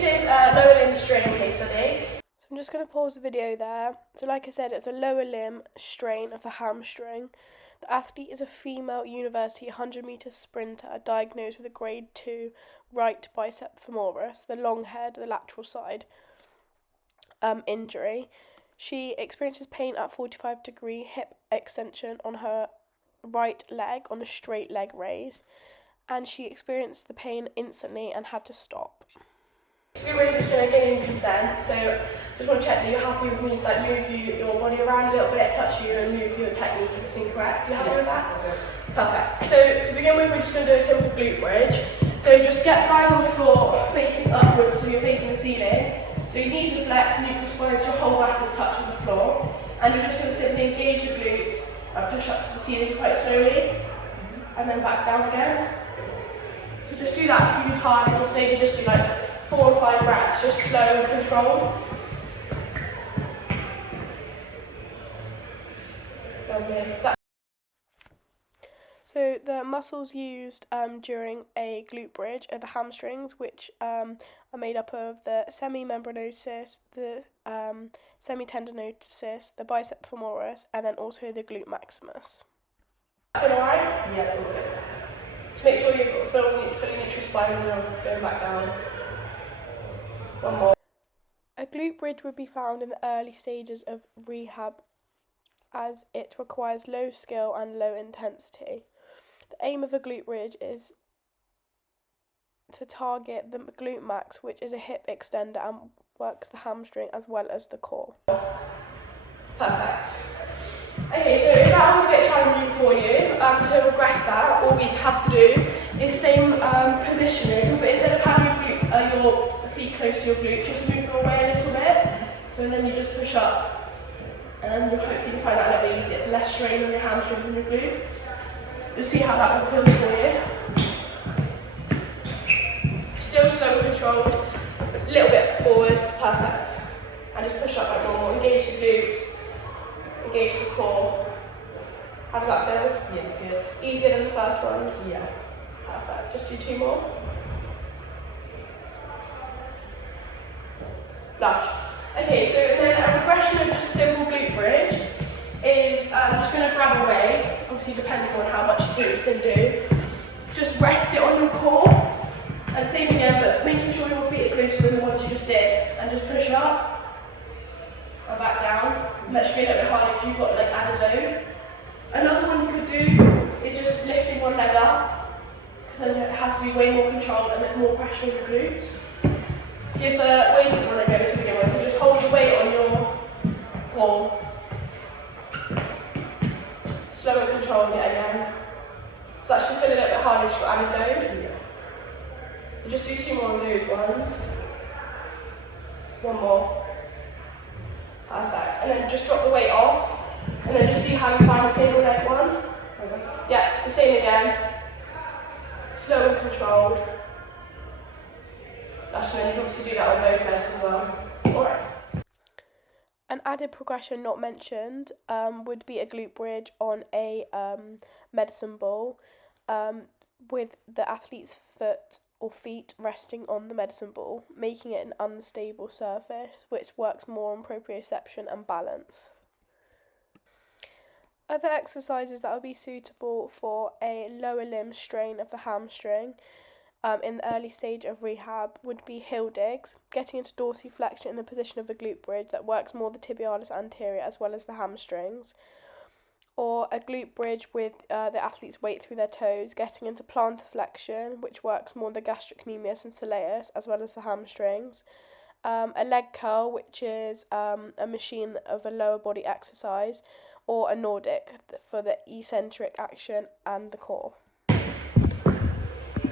this is a lower limb strain case study. So I'm just going to pause the video there. So like I said, it's a lower limb strain of the hamstring. The athlete is a female university 100-metre sprinter diagnosed with a grade 2 right bicep femoris, the long head, the lateral side injury. She experiences pain at 45-degree hip extension on her right leg on a straight leg raise, and she experienced the pain instantly and had to stop. We're just going to gain consent, so just want to check that you're happy with me to like move your body around a little bit, touch you and move your technique if it's incorrect. Are you happy with that? Okay. Perfect. So to begin with, we're just going to do a simple glute bridge. So just get lying on the floor, facing upwards so you're facing the ceiling. So your knees are flexed, neutral spine, your whole back is touching the floor. And you're just going to simply engage your glutes and push up to the ceiling quite slowly. And then back down again. So just do that a few times, maybe just do like 4 or 5 reps, just slow and controlled. So the muscles used during a glute bridge are the hamstrings, which are made up of the semimembranosus, the semitendinosus, the bicep femoris, and then also the glute maximus. Feel alright? Yeah, all good. Just make sure you've got fully neutral spine when you're going back down. One more. A glute bridge would be found in the early stages of rehab as it requires low skill and low intensity. The aim of a glute bridge is to target the glute max, which is a hip extender and works the hamstring as well as the core. Perfect. Okay, so if that was a bit challenging for you, to progress that, all we have to do is same positioning, but instead of having your feet close to your glute, just move them away a little bit. So then you just push up, and then you'll hopefully find that a little bit easier. It's less strain on your hamstrings and your glutes. Just see how that one feels for you. Still slow and controlled, a little bit forward, perfect. And just push up like normal, engage the glutes. Engage the core. How does that feel? Yeah, good. Easier than the first ones? Yeah. Perfect. Just do 2 more. Lush. Okay, so then a progression of just a simple glute bridge is I'm just going to grab a weight, obviously depending on how much you can do. Just rest it on your core, and same again, but making sure your feet are closer than the ones you just did, and just push up. And back down, and that should be a little bit harder because you've got like added load. Another one you could do is just lifting one leg up, because then it has to be way more controlled and there's more pressure on your glutes. Give the weighted one a go to begin with, and just hold the weight on your core. Slow and controlled it again. So that should feel a little bit harder because you've got added load. So just do 2 more of those ones. 1 more. Perfect. And then just drop the weight off, and then just see how you find the single leg one. Yeah, so same again. Slow and controlled. Actually, you can obviously do that on both legs as well. Alright. An added progression not mentioned would be a glute bridge on a medicine ball with the athlete's foot or feet resting on the medicine ball, making it an unstable surface, which works more on proprioception and balance. Other exercises that would be suitable for a lower limb strain of the hamstring in the early stage of rehab would be heel digs, getting into dorsiflexion in the position of a glute bridge that works more the tibialis anterior as well as the hamstrings, or a glute bridge with the athlete's weight through their toes, getting into plantar flexion, which works more the gastrocnemius and soleus, as well as the hamstrings. A leg curl, which is a machine of a lower body exercise, or a Nordic for the eccentric action and the core.